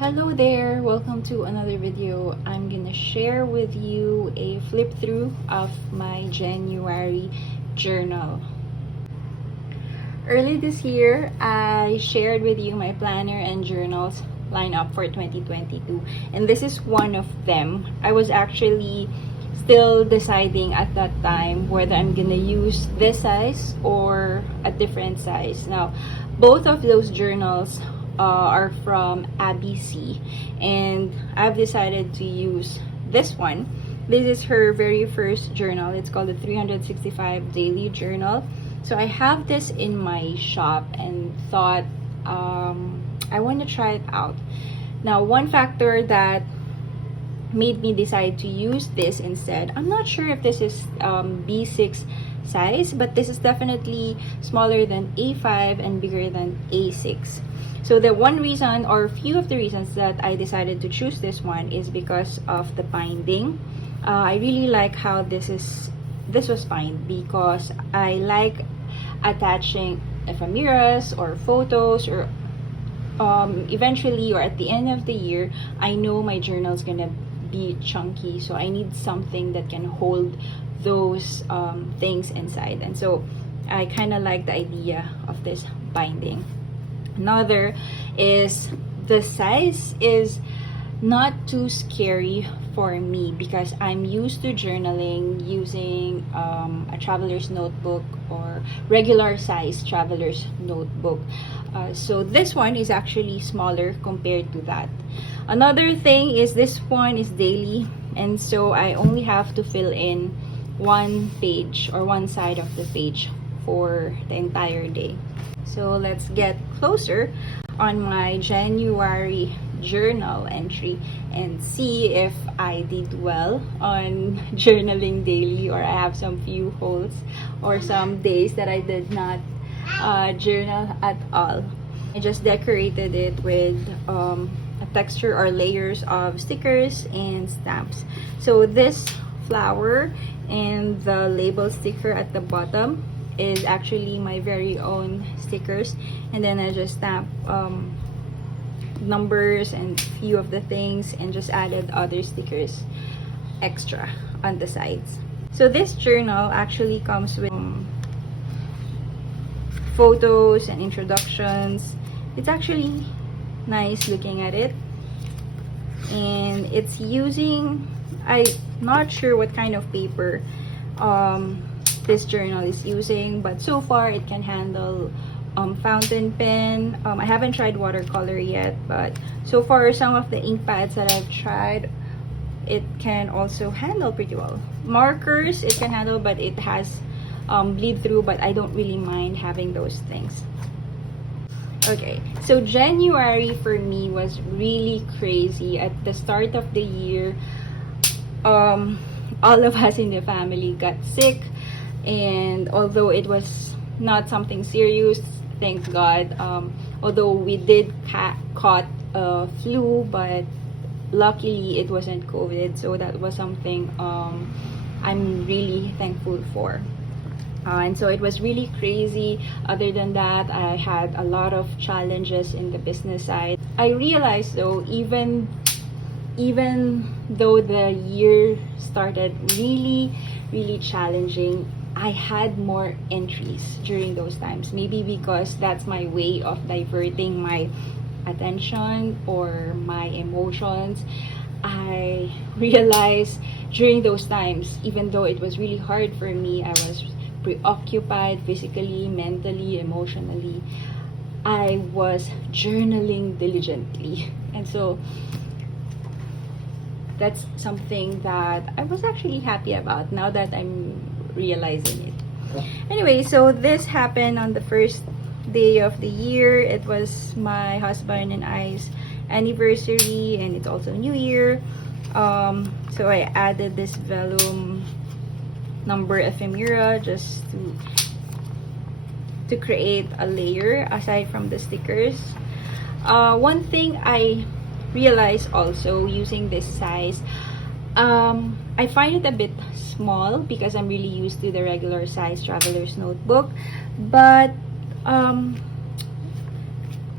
Hello there, welcome to another video. I'm gonna share with you a flip through of my January journal. Early this year, I shared with you my planner and journals lineup for 2022, and this is one of them. I was actually still deciding at that time whether I'm gonna use this size or a different size. Now, both of those journals are from ABC, and I've decided to use this one. This is her very first journal. It's called the 365 Daily Journal. So I have this in my shop and thought I want to try it out. Now, one factor that made me decide to use this instead, I'm not sure if this is B6 size, but this is definitely smaller than A5 and bigger than A6. So the one reason, or few of the reasons that I decided to choose this one is because of the binding. I really like how this was bind, because I like attaching ephemeras or photos, or eventually or at the end of the year, I know my journal is gonna be chunky, so I need something that can hold those things inside, and so I kind of like the idea of this binding. Another is the size is not too scary for me because I'm used to journaling using a traveler's notebook or regular size traveler's notebook. So this one is actually smaller compared to that. Another thing is this one is daily, and so I only have to fill in one page or one side of the page for the entire day. So let's get closer on my January journal entry and see if I did well on journaling daily, or I have some few holes or some days that I did not journal at all. I just decorated it with a texture or layers of stickers and stamps. So this flower and the label sticker at the bottom is actually my very own stickers, and then I just stamp numbers and few of the things and just added other stickers extra on the sides. So this journal actually comes with photos and introductions. It's actually nice looking at it, and it's using, I'm not sure what kind of paper this journal is using, but so far it can handle fountain pen. I haven't tried watercolor yet, but so far some of the ink pads that I've tried, it can also handle pretty well. Markers it can handle, but it has bleed through, but I don't really mind having those things. Okay, so January for me was really crazy. At the start of the year, all of us in the family got sick, and although it was not something serious, thank God, although we did caught flu, but luckily it wasn't COVID, so that was something I'm really thankful for. And so it was really crazy. Other than that, I had a lot of challenges in the business side. I realized though, even though the year started really challenging, I had more entries during those times. Maybe because that's my way of diverting my attention or my emotions. I realized during those times, even though it was really hard for me, I was preoccupied physically, mentally, emotionally, I was journaling diligently. And so that's something that I was actually happy about now that I'm realizing it. Anyway, so this happened on the first day of the year. It was my husband and I's anniversary, and it's also New Year. So I added this vellum number ephemera just to create a layer aside from the stickers. One thing I realized also using this size, I find it a bit small because I'm really used to the regular size traveler's notebook, but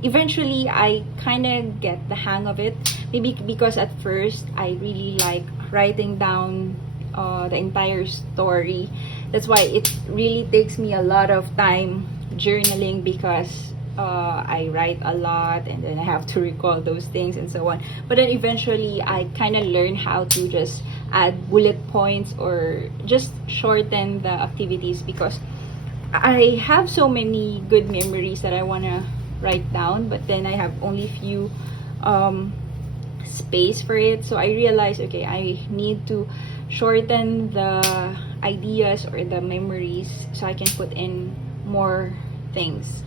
eventually I kind of get the hang of it. Maybe because at first I really like writing down the entire story. That's why it really takes me a lot of time journaling, because I write a lot and then I have to recall those things and so on. But then eventually I kind of learn how to just add bullet points or just shorten the activities, because I have so many good memories that I want to write down, but then I have only few space for it. So I realized, okay, I need to shorten the ideas or the memories so I can put in more things.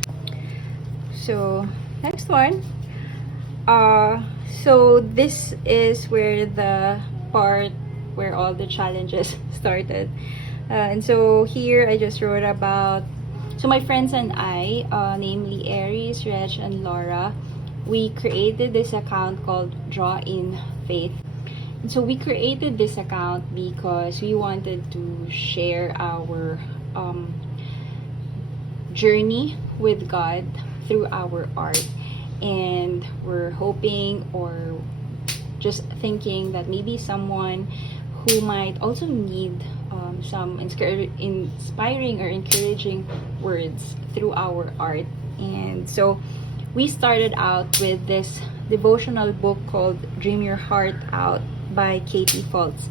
So next one, so this is where the part where all the challenges started. And so here I just wrote about, so my friends and I, namely Aries, Reg, and Laura, we created this account called Draw in Faith. And so we created this account because we wanted to share our journey with God through our art, and we're hoping or just thinking that maybe someone who might also need some inspiring or encouraging words through our art. And so we started out with this devotional book called Dream Your Heart Out by Katie Fultz.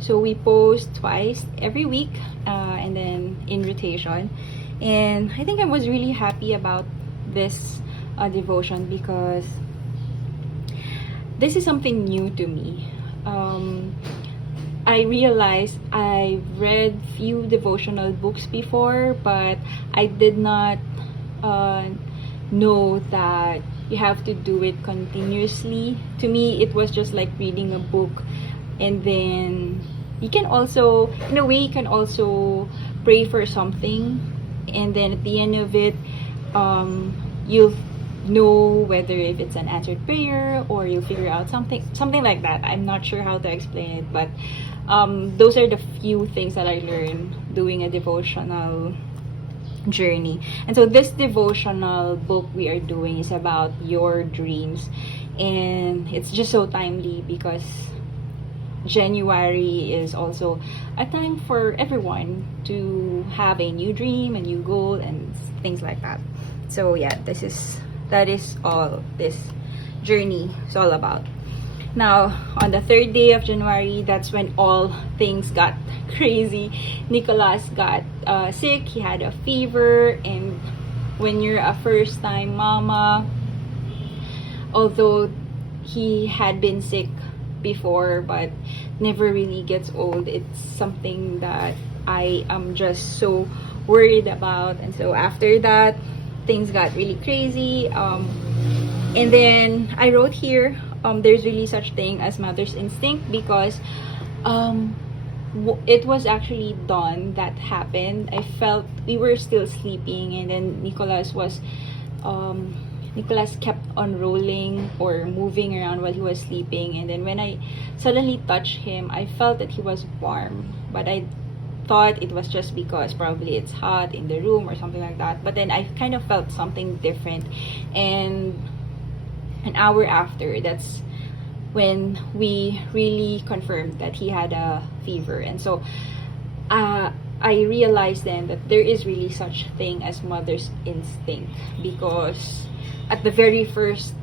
So we post twice every week, and then in rotation. And I think I was really happy about this devotion, because this is something new to me. I realized I've read few devotional books before, but I did not know that you have to do it continuously. To me, it was just like reading a book, and then you can also, in a way, you can also pray for something, and then at the end of it, you'll know whether if it's an answered prayer, or you'll figure out something like that. I'm not sure how to explain it, but those are the few things that I learned doing a devotional journey. And so this devotional book we are doing is about your dreams, and it's just so timely because January is also a time for everyone to have a new dream, a new goal, and things like that. So yeah, that is all this journey is all about. Now, on the 3rd day of January, that's when all things got crazy. Nicholas got sick. He had a fever, and when you're a first-time mama, although he had been sick before but never really gets old, it's something that I am just so worried about. And so after that, things got really crazy. And then I wrote here, there's really such thing as mother's instinct, because it was actually dawn that happened. I felt we were still sleeping, and then Nicholas kept on rolling or moving around while he was sleeping. And then when I suddenly touched him, I felt that he was warm, but I thought it was just because probably it's hot in the room or something like that. But then I kind of felt something different, and an hour after, that's when we really confirmed that he had a fever. And so I realized then that there is really such thing as mother's instinct, because at the very first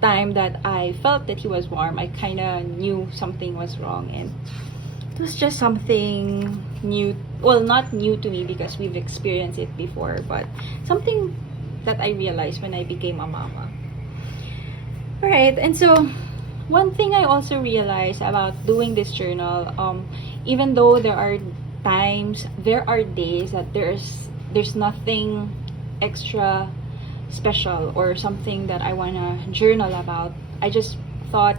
time that I felt that he was warm, I kind of knew something was wrong. And it was just something new. Well, not new to me because we've experienced it before, but something that I realized when I became a mama. Alright, and so one thing I also realized about doing this journal, even though there are days that there's nothing extra special or something that I want to journal about, I just thought,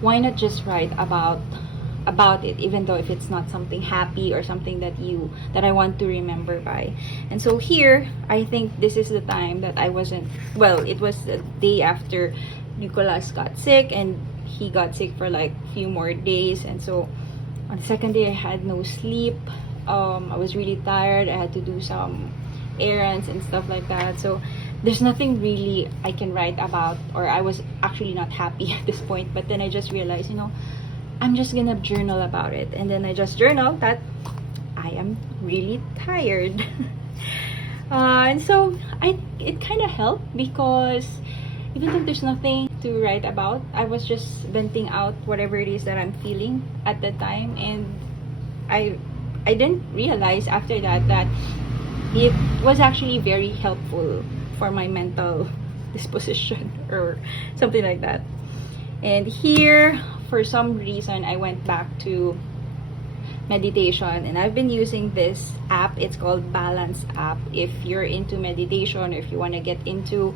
why not just write about it, even though if it's not something happy or something that I want to remember by. And so here, I think this is the time that I wasn't, well, it was the day after Nicholas got sick, and he got sick for like a few more days. And so on the 2nd day, I had no sleep. I was really tired. I had to do some errands and stuff like that. So there's nothing really I can write about, or I was actually not happy at this point. But then I just realized, I'm just gonna journal about it. And then I just journal that I am really tired. And so it kind of helped, because even though there's nothing to write about, I was just venting out whatever it is that I'm feeling at the time. And I didn't realize after that it was actually very helpful for my mental disposition or something like that. And here, for some reason, I went back to meditation, and I've been using this app. It's called Balance app. If you're into meditation, or if you want to get into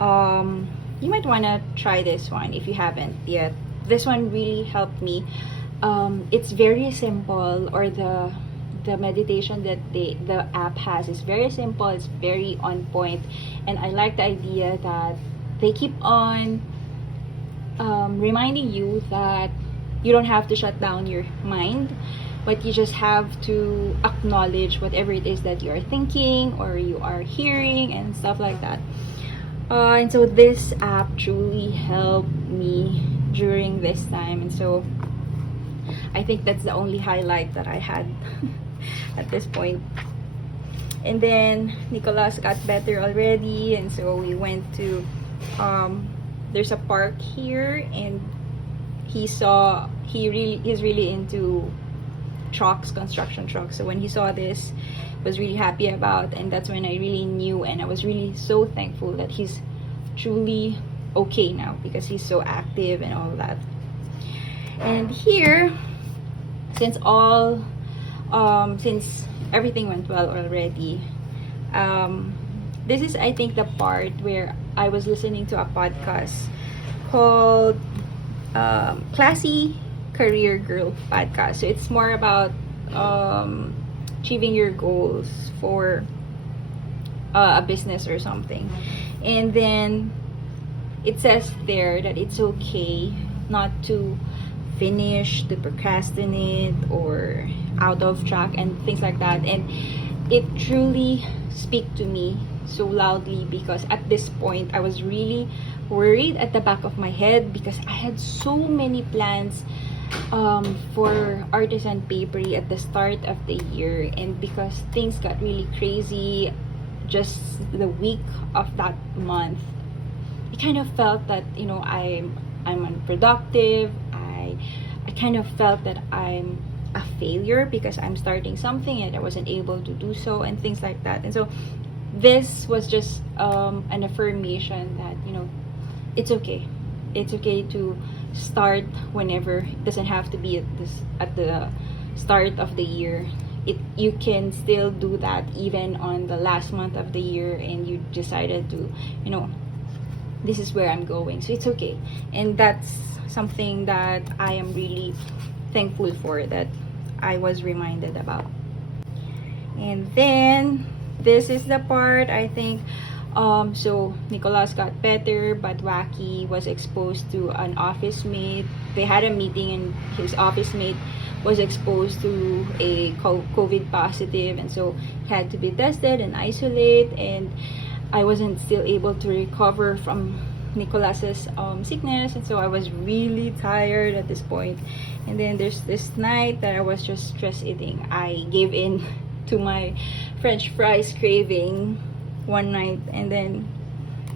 you might want to try this one if you haven't yet. This one really helped me. It's very simple, or the meditation that the app has is very simple. It's very on point, and I like the idea that they keep on reminding you that you don't have to shut down your mind, but you just have to acknowledge whatever it is that you are thinking or you are hearing and stuff like that. And so this app truly helped me during this time, and so I think that's the only highlight that I had at this point. And then Nicholas got better already, and so we went to there's a park here, and he's really into trucks, construction trucks. So when he saw this, was really happy about, and that's when I really knew, and I was really so thankful that he's truly okay now, because he's so active and all that. And here, since everything went well already, this is, I think, the part where I was listening to a podcast called Classy Career Girl podcast. So it's more about achieving your goals for a business or something. And then it says there that it's okay not to finish, to procrastinate, or out of track and things like that. And it truly speak to me so loudly, because at this point I was really worried at the back of my head, because I had so many plans for Artisan Paperie at the start of the year, and because things got really crazy just the week of that month, I kind of felt that I'm unproductive. I kind of felt that I'm a failure because I'm starting something and I wasn't able to do so, and things like that. And so this was just an affirmation that it's okay. It's okay to start whenever. It doesn't have to be at the start of the year. You can still do that even on the last month of the year, and you decided to this is where I'm going, so it's okay. And that's something that I am really thankful for, that I was reminded about. And then this is the part, I think, so Nicholas got better, but Wacky was exposed to an office mate. They had a meeting, and his office mate was exposed to a COVID positive, and so he had to be tested and isolate. And I wasn't still able to recover from Nicholas's sickness, and so I was really tired at this point. And then there's this night that I was just stress eating. I gave in to my French fries craving one night, and then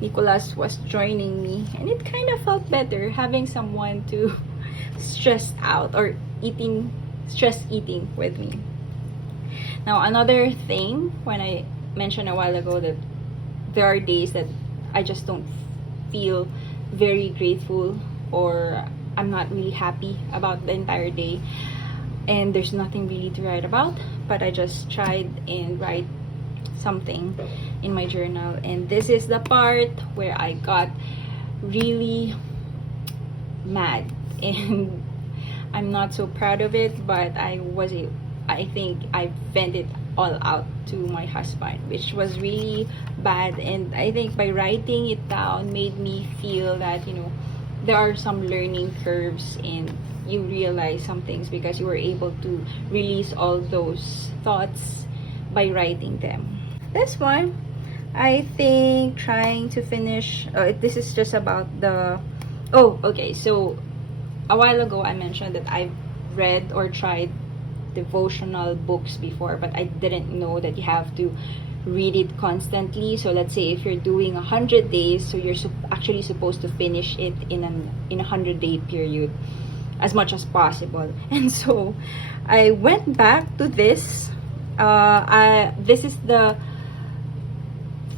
Nicholas was joining me, and it kind of felt better having someone to stress out or stress eating with me. Now, another thing, when I mentioned a while ago that there are days that I just don't feel very grateful, or I'm not really happy about the entire day, and there's nothing really to write about, but I just tried and write something in my journal. And this is the part where I got really mad, and I'm not so proud of it, but I think I vented all out to my husband, which was really bad. And I think by writing it down made me feel that there are some learning curves, and you realize some things because you were able to release all those thoughts by writing them. This one, I think trying to finish, this is just about the, oh, okay, so a while ago I mentioned that I've read or tried devotional books before, but I didn't know that you have to read it constantly. So let's say if you're doing 100 days, so you're actually supposed to finish it in a 100-day period as much as possible. And so I went back to this. This is the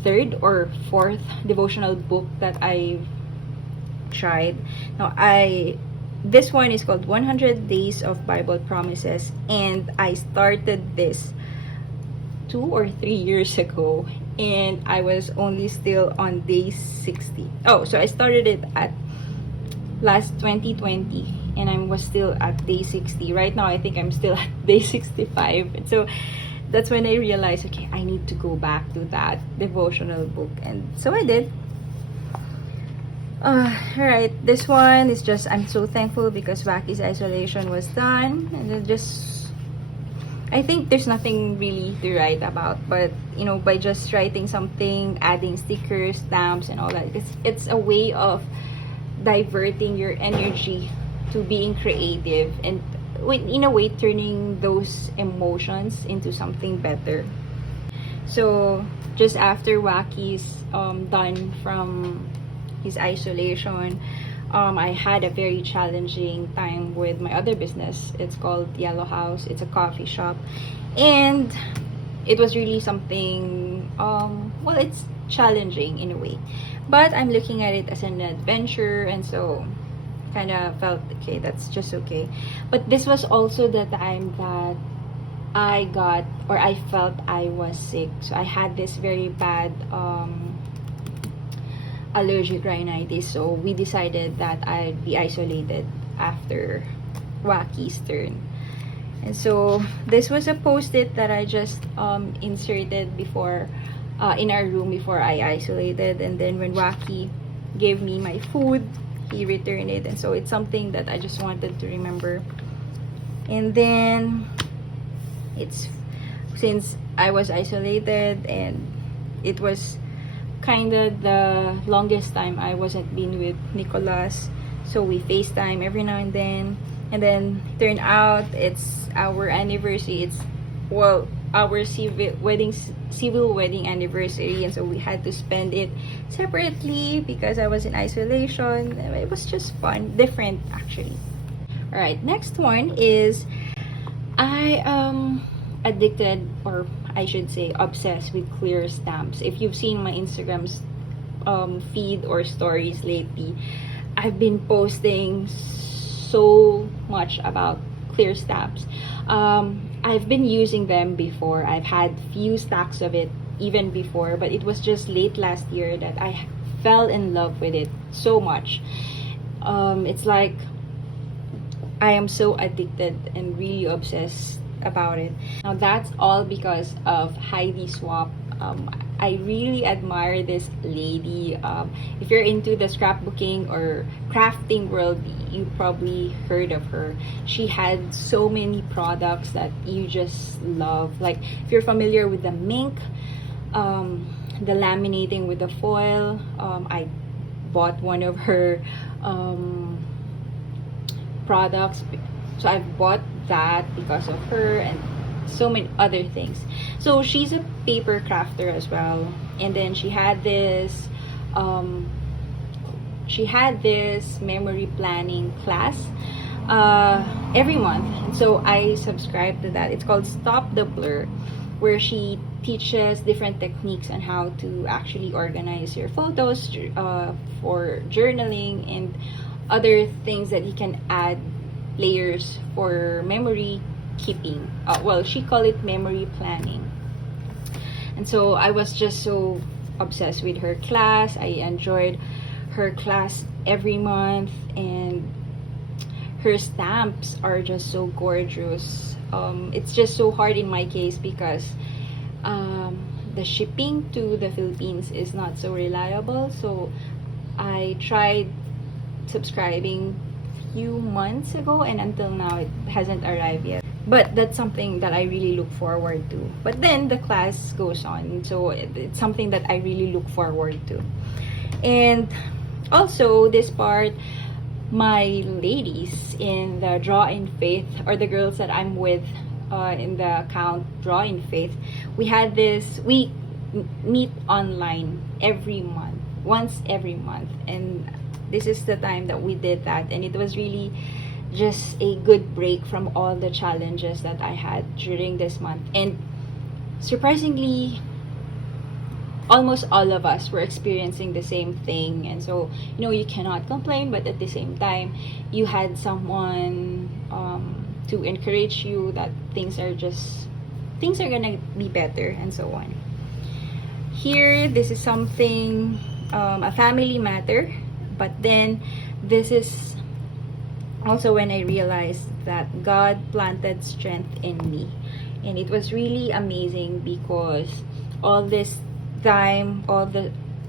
third or fourth devotional book that I've tried. Now this one is called 100 Days of Bible Promises, and I started this 2 or 3 years ago, and I was only still on day 60. Oh, so I started it at last 2020, and I was still at day 60. Right now, I think I'm still at day 65. And so that's when I realized, okay, I need to go back to that devotional book, and so I did. Alright, this one is just, I'm so thankful because Wacky's isolation was done, and then just, I think there's nothing really to write about, but you know, by just writing something, adding stickers, stamps, and all that, it's a way of diverting your energy to being creative, and in a way turning those emotions into something better. So just after Wacky's done from his isolation, I had a very challenging time with my other business. It's called Yellow House. It's a coffee shop, and it was really something, well, it's challenging in a way, but I'm looking at it as an adventure, and so kind of felt okay, that's just okay. But this was also the time that I felt I was sick. So I had this very bad allergic rhinitis, so we decided that I'd be isolated after Wacky's turn. And so this was a post-it that I just inserted before in our room before I isolated, and then when Wacky gave me my food, he returned it, and so it's something that I just wanted to remember. And then it's, since I was isolated and it was kind of the longest time I wasn't been with Nicholas, so we FaceTime every now and then turned out it's our anniversary. It's, well, our civil wedding anniversary, and so we had to spend it separately because I was in isolation. It was just fun, different actually. All right, next one is I addicted, or I should say obsessed with clear stamps. If you've seen my Instagram's feed or stories lately, I've been posting so much about clear stamps. I've been using them before. I've had few stacks of it even before, but it was just late last year that I fell in love with it so much. It's like I am so addicted and really obsessed about it. Now that's all because of Heidi Swap. I really admire this lady. If you're into the scrapbooking or crafting world, you probably heard of her. She had so many products that you just love. Like if you're familiar with the mink, the laminating with the foil, I bought one of her products, so I've bought that because of her, and so many other things. So she's a paper crafter as well, and then she had this memory planning class every month, and so I subscribed to that. It's called Stop the Blur, where she teaches different techniques on how to actually organize your photos for journaling and other things that you can add layers for memory keeping. Well, she called it memory planning. And so I was just so obsessed with her class. I enjoyed her class every month, and her stamps are just so gorgeous. It's just so hard in my case because the shipping to the Philippines is not so reliable. So I tried subscribing few months ago, and until now it hasn't arrived yet. But that's something that I really look forward to. But then the class goes on, so it's something that I really look forward to. And also this part, my ladies in the Draw in Faith, or the girls that I'm with in the account Draw in Faith, we meet online every month, once every month, and this is the time that we did that, and it was really just a good break from all the challenges that I had during this month. And surprisingly, almost all of us were experiencing the same thing, and so you cannot complain, but at the same time you had someone to encourage you that things are gonna be better, and so on. Here, this is something, a family matter, but then this is also when I realized that God planted strength in me. And it was really amazing because all this time,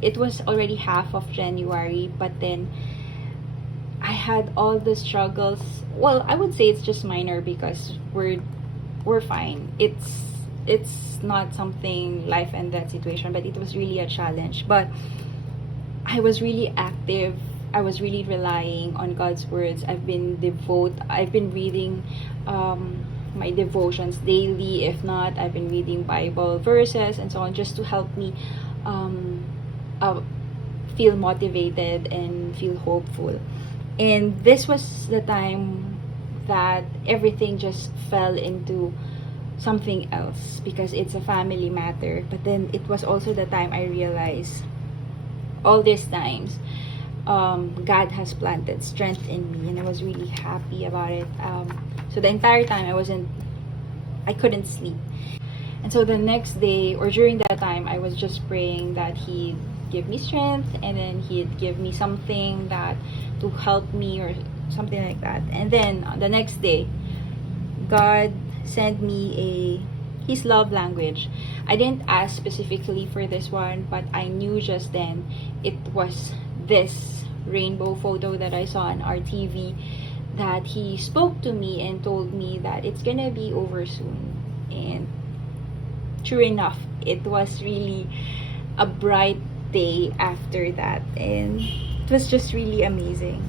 it was already half of January, but then I had all the struggles. Well, I would say it's just minor because we're fine. It's not something life and death situation, but it was really a challenge. But I was really active. I was really relying on God's words. I've been reading my devotions daily. If not, I've been reading Bible verses and so on, just to help me feel motivated and feel hopeful. And this was the time that everything just fell into something else, because it's a family matter. But then it was also the time I realized all these times God has planted strength in me, and I was really happy about it. So the entire time I couldn't sleep. And so the next day, or during that time, I was just praying that He'd give me strength, and then He'd give me something that to help me, or something like that. And then the next day, God sent me His love language. I didn't ask specifically for this one, but I knew just then it was this rainbow photo that I saw on our TV, that He spoke to me and told me that it's gonna be over soon. And true enough, it was really a bright day after that, and it was just really amazing.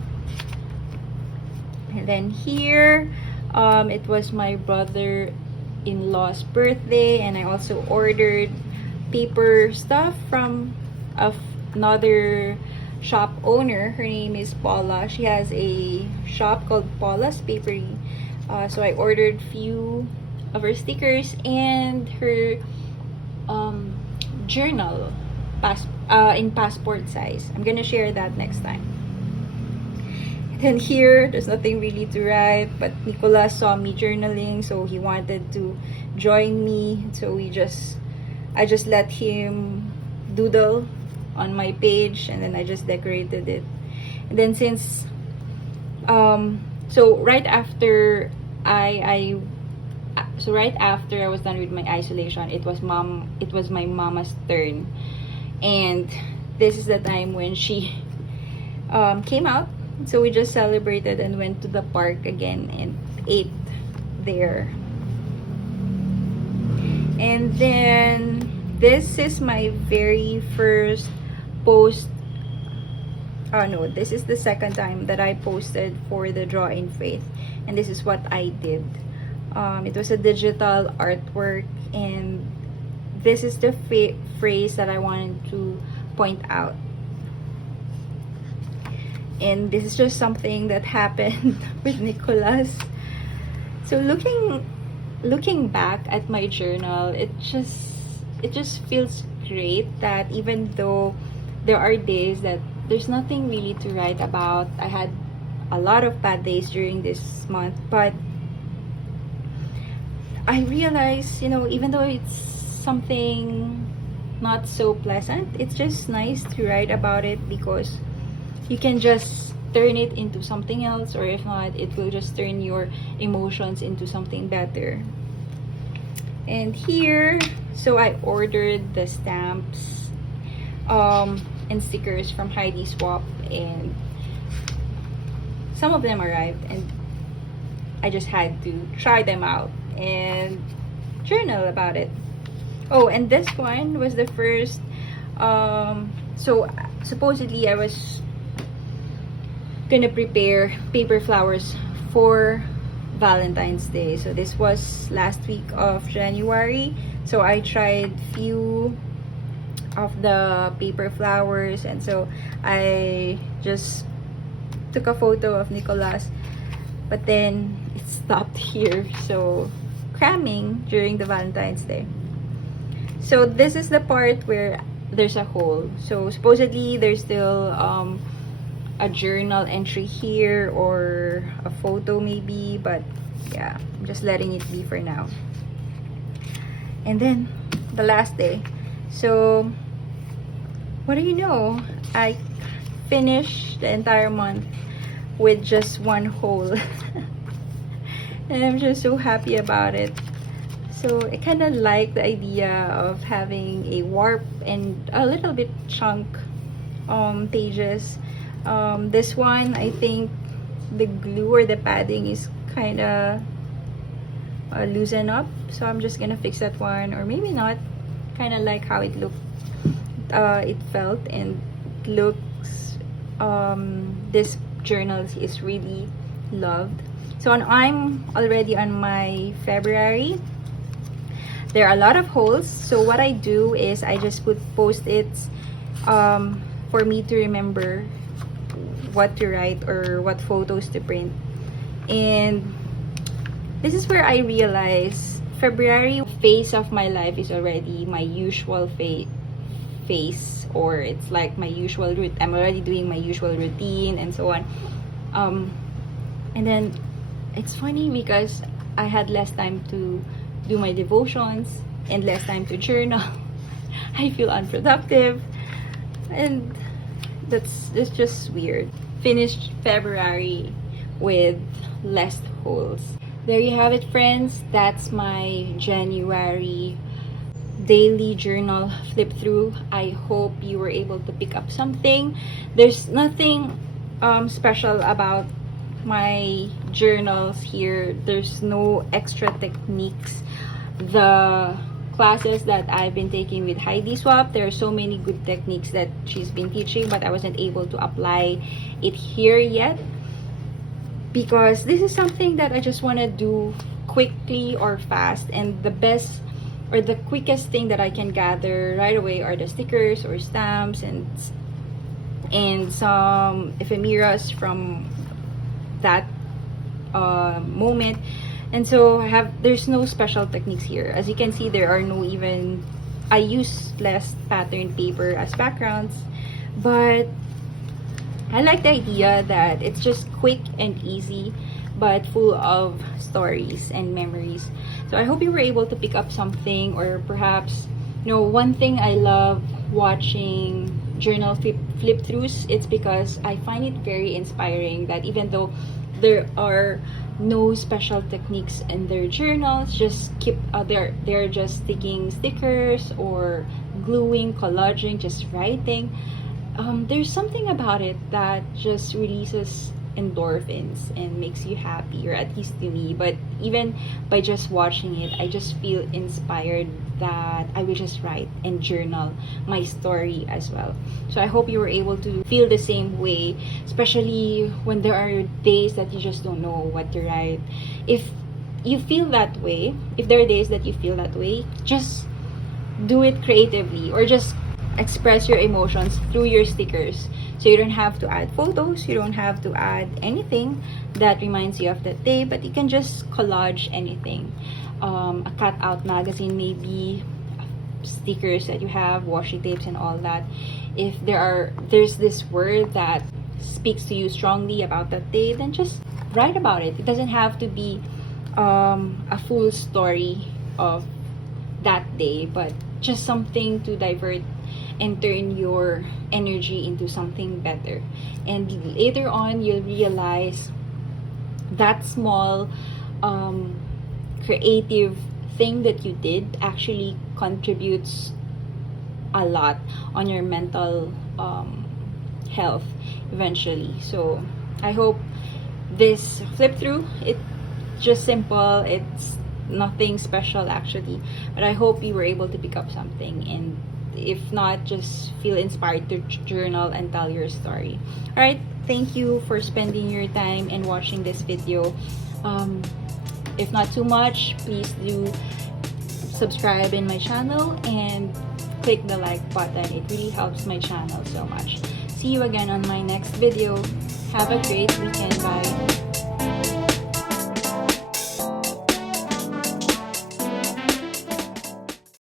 And then here, it was my brother-in-law's birthday, and I also ordered paper stuff from another shop owner. Her name is Paula. She has a shop called Paula's Paperie. So I ordered few of her stickers and her journal in passport size. I'm gonna share that next time. And then here, there's nothing really to write, but Nicolas saw me journaling, so he wanted to join me. So I just let him doodle on my page, and then I just decorated it. And then since so right after I was done with my isolation, it was my mama's turn, and this is the time when she came out. So we just celebrated and went to the park again and ate there. And then this is my very first post. Oh no, this is the second time that I posted for the Draw in Faith, and this is what I did. It was a digital artwork, and this is the phrase that I wanted to point out. And this is just something that happened with Nicolas. So looking back at my journal, it just feels great that even though there are days that there's nothing really to write about, I had a lot of bad days during this month, but I realized, even though it's something not so pleasant, it's just nice to write about it, because you can just turn it into something else, or if not, it will just turn your emotions into something better. And here, so I ordered the stamps and stickers from Heidi Swap, and some of them arrived, and I just had to try them out. and journal about it. Oh, and this one was the first, so supposedly I was gonna prepare paper flowers for Valentine's Day. So this was last week of January. So I tried few of the paper flowers, and so I just took a photo of Nicolas, but then it stopped here, so cramming during the Valentine's Day. So this is the part where there's a hole. So supposedly there's still a journal entry here or a photo maybe, but yeah, I'm just letting it be for now. And then the last day. So what do you know? I finished the entire month with just one hole. And I'm just so happy about it. So I kind of like the idea of having a warp and a little bit chunk pages. This one, I think the glue or the padding is kind of loosen up, so I'm just gonna fix that one, or maybe not. Kind of like how it looked, it felt and looks. This journal is really loved. So I'm already on my February. There are a lot of holes, so what I do is I just put post-its for me to remember what to write or what photos to print. And this is where I realize February phase of my life is already my usual phase, or it's like my usual route. I'm already doing my usual routine and so on. And then it's funny because I had less time to do my devotions and less time to journal. I feel unproductive, and that's just weird. Finished February with less holes. There you have it, friends. That's my January daily journal flip through. I hope you were able to pick up something. There's nothing special about my journals here. There's no extra techniques. The classes that I've been taking with Heidi Swap, there are so many good techniques that she's been teaching, but I wasn't able to apply it here yet because this is something that I just want to do quickly or fast, and the best or the quickest thing that I can gather right away are the stickers or stamps and some ephemeras from that moment. And so there's no special techniques here. As you can see, there are no even, I use less patterned paper as backgrounds, but I like the idea that it's just quick and easy, but full of stories and memories. So I hope you were able to pick up something, or perhaps, you know, one thing I love watching journal flip throughs, it's because I find it very inspiring that even though there are no special techniques in their journals, just keep they're just sticking stickers or gluing, collaging, just writing. There's something about it that just releases endorphins and makes you happy, or at least to me. But even by just watching it, I just feel inspired that I will just write and journal my story as well. So I hope you were able to feel the same way, especially when there are days that you just don't know what to write. If you feel that way, if there are days that you feel that way, just do it creatively, or just express your emotions through your stickers. So you don't have to add photos, you don't have to add anything that reminds you of that day, but you can just collage anything. A cut-out magazine, maybe stickers that you have, washi tapes and all that. If there's this word that speaks to you strongly about that day, then just write about it. It doesn't have to be a full story of that day, but just something to divert and turn your energy into something better. And later on, you'll realize that small creative thing that you did actually contributes a lot on your mental health eventually. So I hope this flip through, it's just simple, it's nothing special actually, but I hope you were able to pick up something, and if not, just feel inspired to journal and tell your story. All right, thank you for spending your time and watching this video. If not too much, please do subscribe in my channel and click the like button. It really helps my channel so much. See you again on my next video. Have a great weekend. Bye.